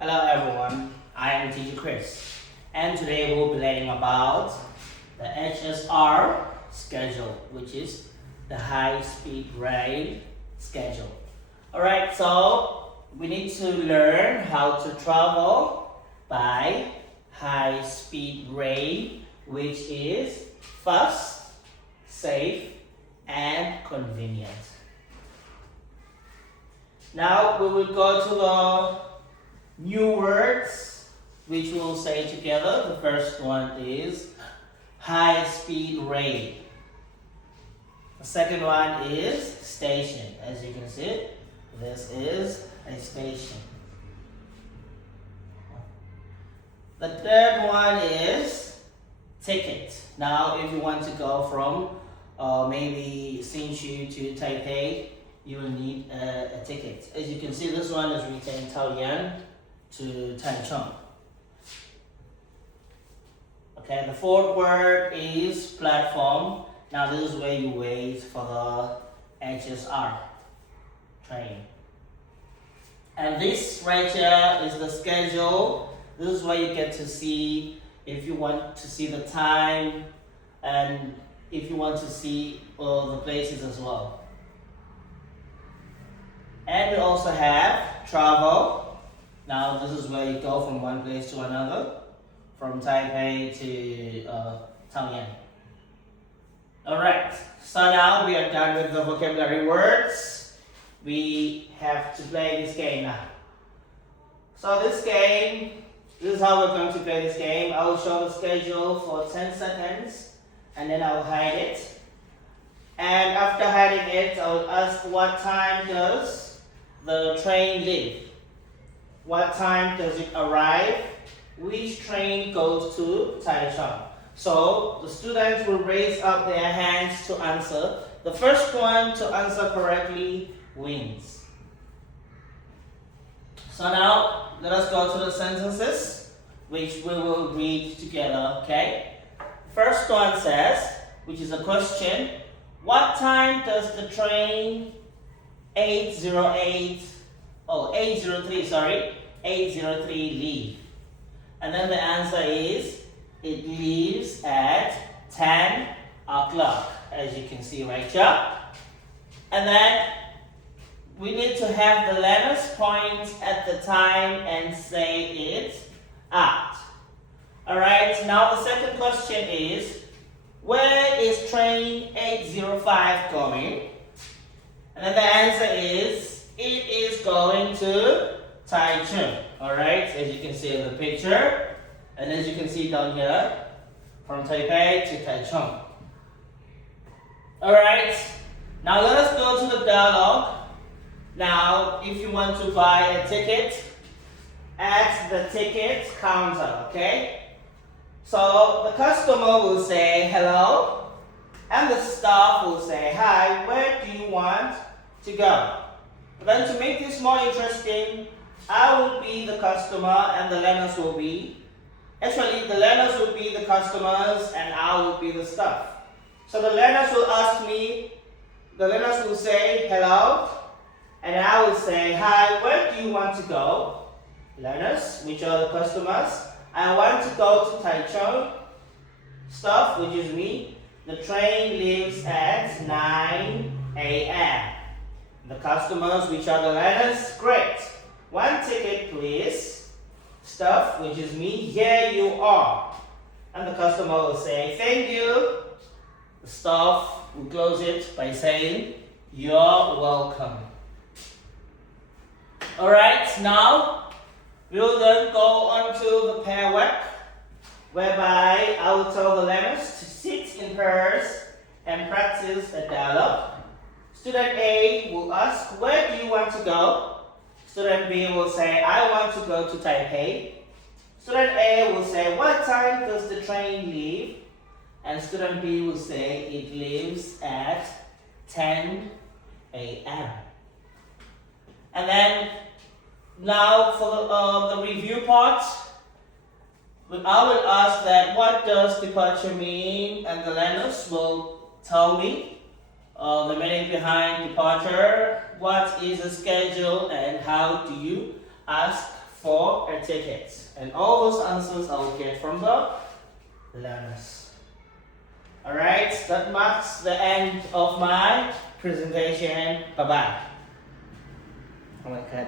Hello everyone, I am Teacher Chris, and today we'll be learning about the HSR schedule, which is the high-speed rail schedule. Alright, so we need to learn how to travel by high-speed rail, which is fast, safe, and convenient. Now we will go to the new words which we'll say together. The first one is high-speed rail. The second one is station. As you can see, this is a station. The third one is ticket. Now if you want to go from maybe Hsinchu to Taipei, you will need a ticket. As you can see, this one is written Taoyuan to Taichung. Okay, the fourth word is platform. Now this is where you wait for the HSR train. And this right here is the schedule. This is where you get to see if you want to see the time and if you want to see all the places as well. And we also have travel. Now this is where you go from one place to another, from Taipei to Taoyuan. Alright, so now we are done with the vocabulary words. We have to play this game now. So this is how we're going to play this game. I will show the schedule for 10 seconds and then I will hide it. And after hiding it, I will ask what time does the train leave? What time does it arrive? Which train goes to Taichung? So the students will raise up their hands to answer. The first one to answer correctly wins. So now let us go to the sentences which we will read together, okay? First one says, which is a question, what time does the train 803 leave? And then the answer is, it leaves at 10 o'clock, as you can see right here. And then we need to have the letters point at the time and say it out. Alright, now the second question is, where is train 805 going? And then the answer is, it is going to Taichung. Alright, as you can see in the picture, and as you can see down here, from Taipei to Taichung. Alright, now let us go to the dialogue. Now, if you want to buy a ticket, at the ticket counter, okay? So the customer will say hello, and the staff will say, hi, where do you want to go? Then to make this more interesting, I will be the customer and the learners will be, the learners will be the customers and I will be the staff. So the learners will ask me, the learners will say hello, and I will say, hi, where do you want to go? Learners, which are the customers, I want to go to Taichung. Staff, which is me, the train leaves at 9 a.m. The customers, which are the learners, great. One ticket, please. Staff, which is me, here you are. And the customer will say, thank you. The staff will close it by saying, you're welcome. Alright, now we'll then go on to the pair work, whereby I will tell the learners to sit in pairs and practice a dialogue. Student A will ask, where do you want to go? Student B will say, I want to go to Taipei. Student A will say, what time does the train leave? And student B will say, it leaves at 10 a.m. And then, now for the review part, I will ask that, what does departure mean? And the learners will tell me the meaning behind departure, what is a schedule, and how do you ask for a ticket. And all those answers I will get from the learners. Alright, that marks the end of my presentation. Bye bye. Oh my God.